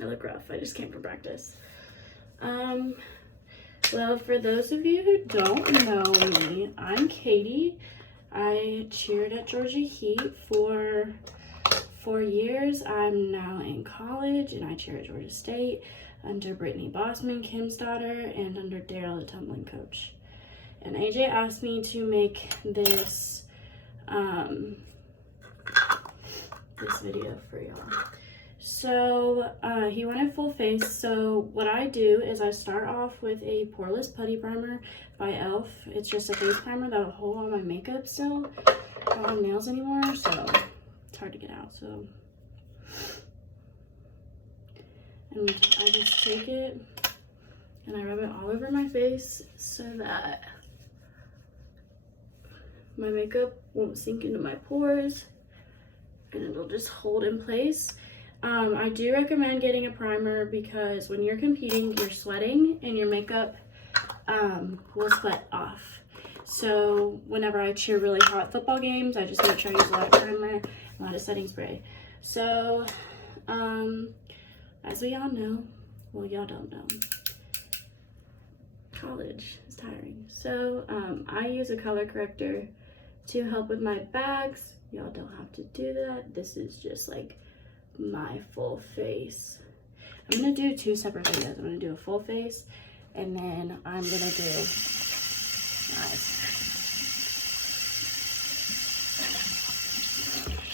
I look rough. I just came from practice. Well, for those of you who don't know me, I'm Katie. I cheered at Georgia Heat for 4 years. I'm now in college and I cheer at Georgia State under Brittany Bossman, Kim's daughter, and under Daryl, the tumbling coach. And AJ asked me to make this this video for y'all. So he wanted full face. So what I do is I start off with a poreless putty primer by e.l.f. It's just a face primer that'll hold all my makeup still. I don't have nails anymore, so it's hard to get out. So, and I just take it and I rub it all over my face so that my makeup won't sink into my pores and it'll just hold in place. I do recommend getting a primer because when you're competing, you're sweating and your makeup will sweat off. So whenever I cheer really hot football games, I just make sure I use a lot of primer, a lot of setting spray. So as we all know, well, y'all don't know, college is tiring. So I use a color corrector to help with my bags. Y'all don't have to do that. This is just like my full face. I'm gonna do 2 separate videos. I'm gonna do a full face and then I'm gonna do eyes.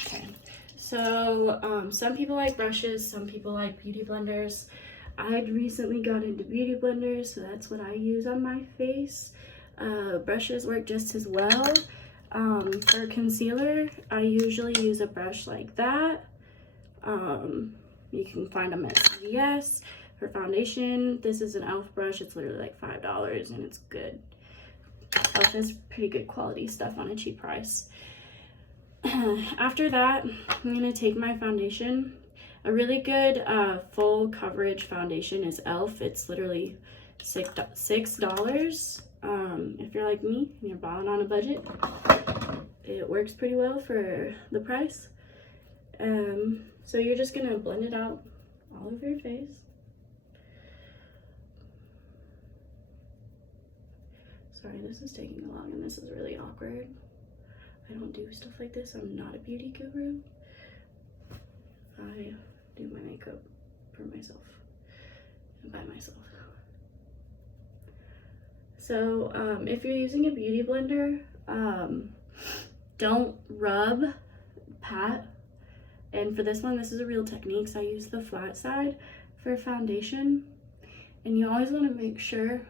Okay, so some people like brushes, some people like beauty blenders. I had recently got into beauty blenders, so that's what I use on my face. Brushes work just as well. For concealer, I usually use a brush like that. You can find them at CVS. For foundation, this is an e.l.f. brush. It's literally like $5 and it's good. e.l.f. has pretty good quality stuff on a cheap price. After that, I'm gonna take my foundation. A really good full coverage foundation is e.l.f. It's literally $6. If you're like me and you're balling on a budget, it works pretty well for the price. So you're just gonna blend it out all over your face. Sorry, this is taking long and this is really awkward. I don't do stuff like this. I'm not a beauty guru. I do my makeup for myself and by myself. So if you're using a beauty blender, don't rub, pat. And for this one, this is a real technique, so I use the flat side for foundation. And you always want to make sure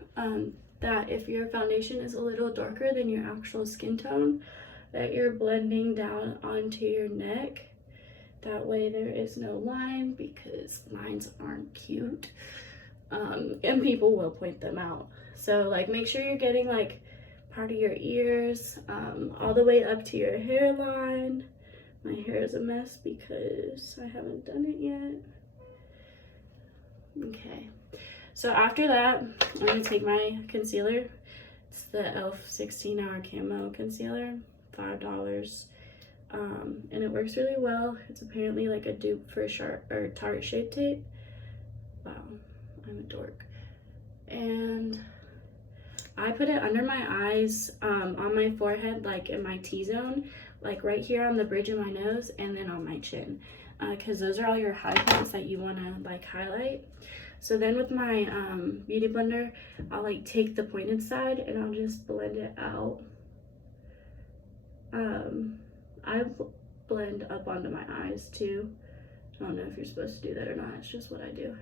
that if your foundation is a little darker than your actual skin tone, that you're blending down onto your neck. That way there is no line, because lines aren't cute. And people will point them out. So like make sure you're getting like part of your ears, all the way up to your hairline. My hair is a mess because I haven't done it yet. Okay, so after that, I'm gonna take my concealer. It's the e.l.f. 16-hour camo concealer, $5. And it works really well. It's apparently like a dupe for Tarte Shape Tape. Wow, I'm a dork. And I put it under my eyes, on my forehead, like in my T-zone, like right here on the bridge of my nose, and then on my chin, because those are all your high points that you want to like highlight. So then with my beauty blender, I'll like take the pointed side and I'll just blend it out. I blend up onto my eyes too. I don't know if you're supposed to do that or not. It's just what I do.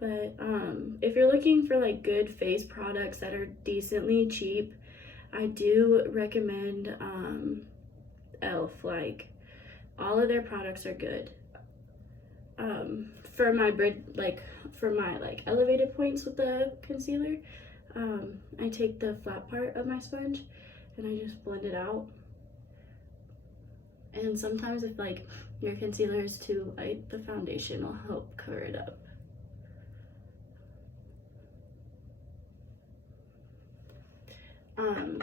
But if you're looking for like good face products that are decently cheap, I do recommend e.l.f. Like all of their products are good. For my elevated points with the concealer, I take the flat part of my sponge and I just blend it out. And sometimes if like your concealer is too light, the foundation will help cover it up.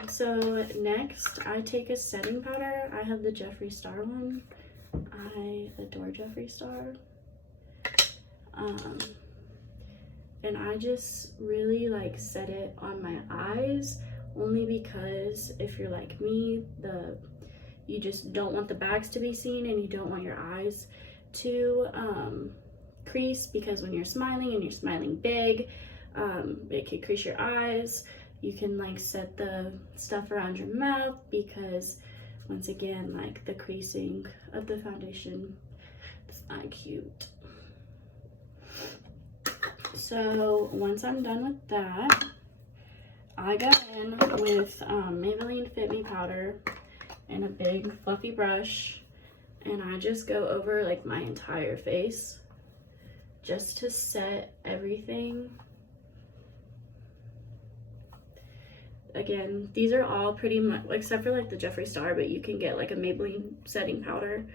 So next I take a setting powder. I have the Jeffree Star one. I adore Jeffree Star. And I just really like set it on my eyes, only because if you're like me, you just don't want the bags to be seen and you don't want your eyes to crease, because when you're smiling and you're smiling big, it could crease your eyes. You can like set the stuff around your mouth, because once again, like the creasing of the foundation is not cute. So once I'm done with that, I go in with Maybelline Fit Me powder and a big fluffy brush, and I just go over like my entire face just to set everything. Again, these are all pretty much, except for like the Jeffree Star, but you can get like a Maybelline setting powder.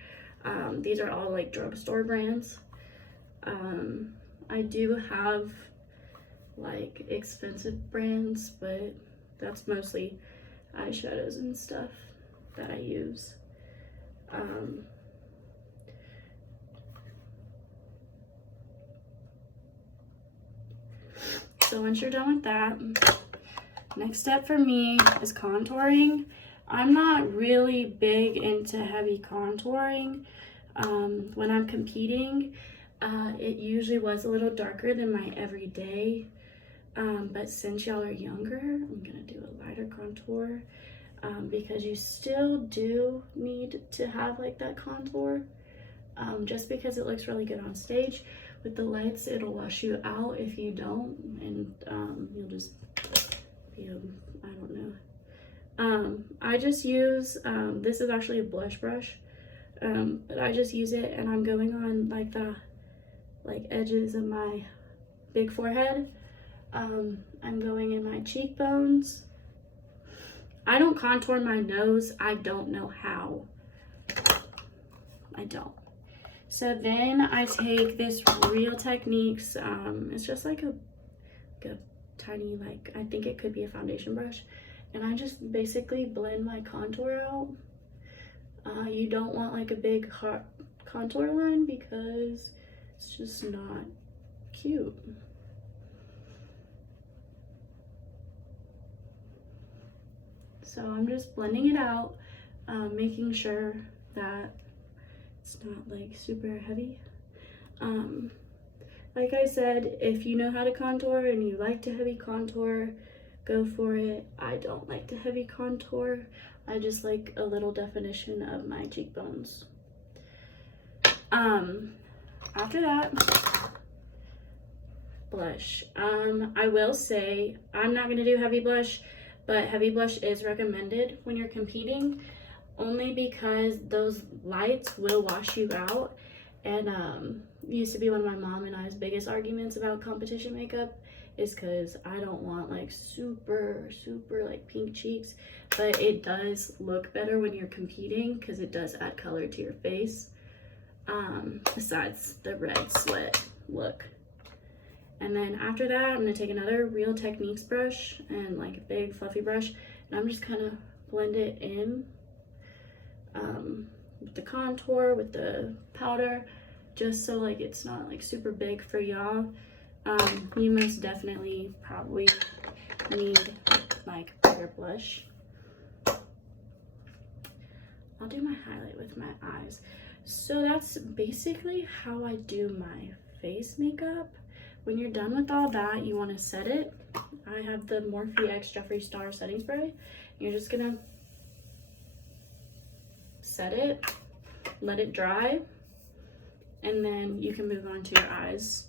These are all like drugstore brands. I do have like expensive brands, but that's mostly eyeshadows and stuff that I use. So once you're done with that, next step for me is contouring. I'm not really big into heavy contouring. When I'm competing, it usually was a little darker than my everyday. But since y'all are younger, I'm gonna do a lighter contour, because you still do need to have like that contour, just because it looks really good on stage. With the lights, it'll wash you out if you don't, and you'll just be, I don't know. I just use, this is actually a blush brush, but I just use it and I'm going on like the edges of my big forehead. I'm going in my cheekbones. I don't contour my nose. I don't know how. I don't. So then I take this Real Techniques, it's just like a tiny, like, I think it could be a foundation brush, and I just basically blend my contour out. You don't want like a big hot contour line, because it's just not cute. So I'm just blending it out, making sure that it's not like super heavy. Like I said, if you know how to contour and you like to heavy contour, go for it. I don't like to heavy contour. I just like a little definition of my cheekbones. After that, blush. I will say I'm not gonna do heavy blush, but heavy blush is recommended when you're competing, only because those lights will wash you out. And used to be one of my mom and I's biggest arguments about competition makeup, is because I don't want like super like pink cheeks, but it does look better when you're competing because it does add color to your face, besides the red slit look. And then after that, I'm gonna take another Real Techniques brush and like a big fluffy brush, and I'm just kind of blend it in with the contour, with the powder, just so like it's not like super big for y'all. You most definitely probably need like bigger blush. I'll do my highlight with my eyes. So that's basically how I do my face makeup. When you're done with all that, you want to set it. I have the Morphe X Jeffree Star setting spray. You're just gonna set it, let it dry, and then you can move on to your eyes.